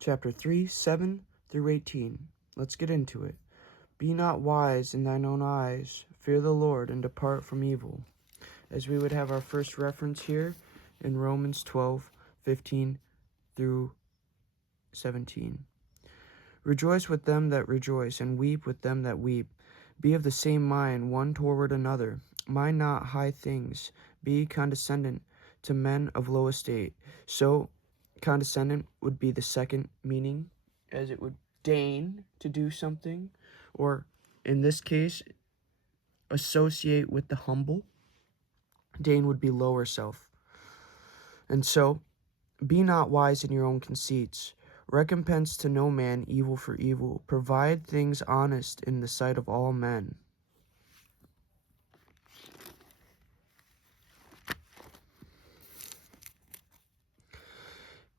chapter 3, 7 through 18. Let's get into it. Be not wise in thine own eyes. Fear the Lord and depart from evil. As we would have our first reference here in Romans 12, 15 through 17. Rejoice with them that rejoice, and weep with them that weep. Be of the same mind one toward another. Mind not high things. Be condescendent to men of low estate. So, condescendent would be the second meaning, as it would deign to do something, or in this case, associate with the humble. Deign would be lower self. And so, be not wise in your own conceits. Recompense to no man evil for evil. Provide things honest in the sight of all men.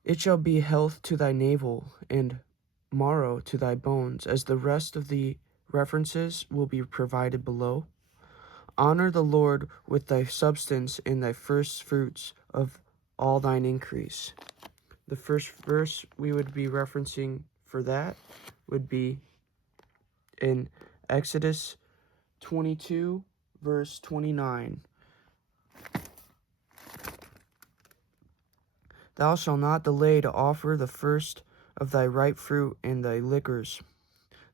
It shall be health to thy navel and marrow to thy bones, as the rest of the references will be provided below. Honor the Lord with thy substance and thy first fruits of all thine increase. The first verse we would be referencing for that would be in Exodus 22, verse 29. Thou shalt not delay to offer the first of thy ripe fruit and thy liquors.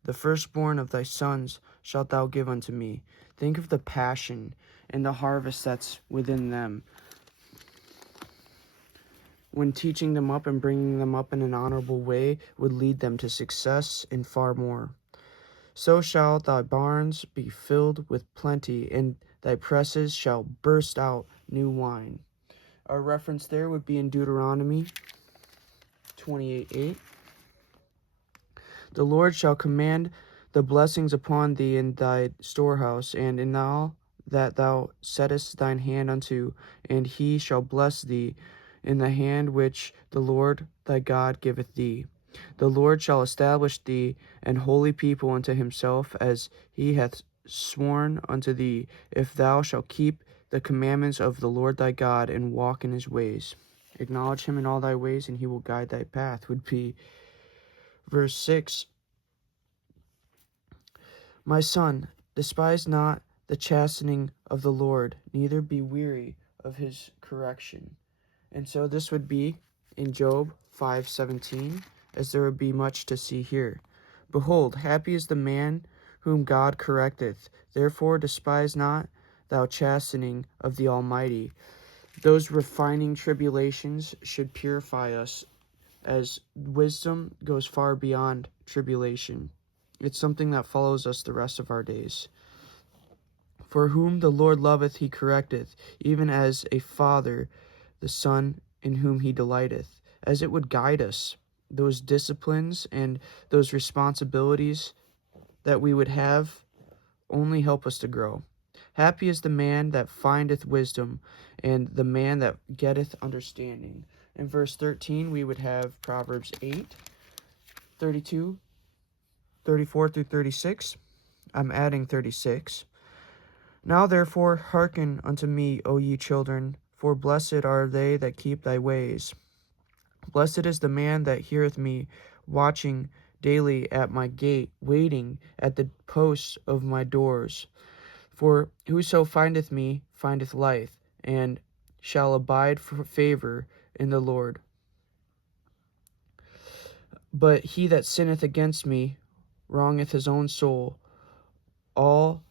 The firstborn of thy sons shalt thou give unto me. Think of the passion and the harvest that's within them. When teaching them up and bringing them up in an honorable way would lead them to success and far more. So shall thy barns be filled with plenty, and thy presses shall burst out new wine. Our reference there would be in Deuteronomy 28:8. The Lord shall command the blessings upon thee in thy storehouse, and in all that thou settest thine hand unto, and he shall bless thee in the hand which the Lord thy God giveth thee. The Lord shall establish thee an holy people unto himself, as he hath sworn unto thee, if thou shalt keep the commandments of the Lord thy God, and walk in his ways. Acknowledge him in all thy ways, and he will guide thy path, would be verse 6. My son, despise not the chastening of the Lord, neither be weary of his correction. And so this would be in Job 5:17, as there would be much to see here. Behold, happy is the man whom God correcteth. Therefore despise not thou chastening of the Almighty. Those refining tribulations should purify us, as wisdom goes far beyond tribulation. It's something that follows us the rest of our days. For whom the Lord loveth he correcteth, even as a father the son in whom he delighteth, as it would guide us. Those disciplines and those responsibilities that we would have only help us to grow. Happy is the man that findeth wisdom, and the man that getteth understanding. In verse 13, we would have Proverbs 8:32, 34 through 36. I'm adding 36. Now therefore hearken unto me, O ye children, for blessed are they that keep thy ways. Blessed is the man that heareth me, watching daily at my gate, waiting at the posts of my doors. For whoso findeth me findeth life, and shall abide for favor in the Lord. But he that sinneth against me wrongeth his own soul. All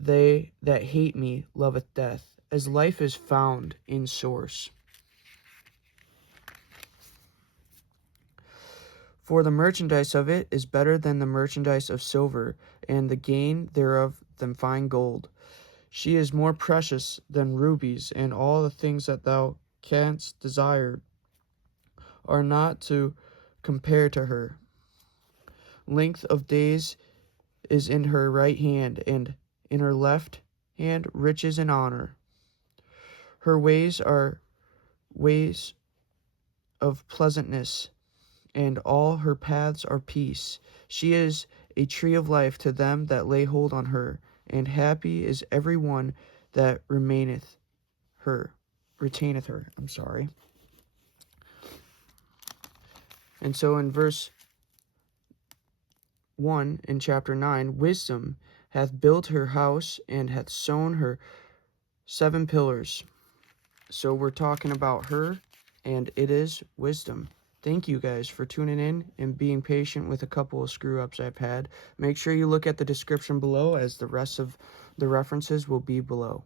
they that hate me loveth death, as life is found in source. For the merchandise of it is better than the merchandise of silver, and the gain thereof than fine gold. She is more precious than rubies, and all the things that thou canst desire are not to compare to her. Length of days is in her right hand, and in her left hand riches and honor. Her ways are ways of pleasantness, and all her paths are peace. She is a tree of life to them that lay hold on her, and happy is every one that retaineth her. And so in verse 1 in chapter 9, wisdom hath built her house and hath sown her 7 pillars. So we're talking about her, and it is wisdom. Thank you guys for tuning in and being patient with a couple of screw-ups I've had. Make sure you look at the description below, as the rest of the references will be below.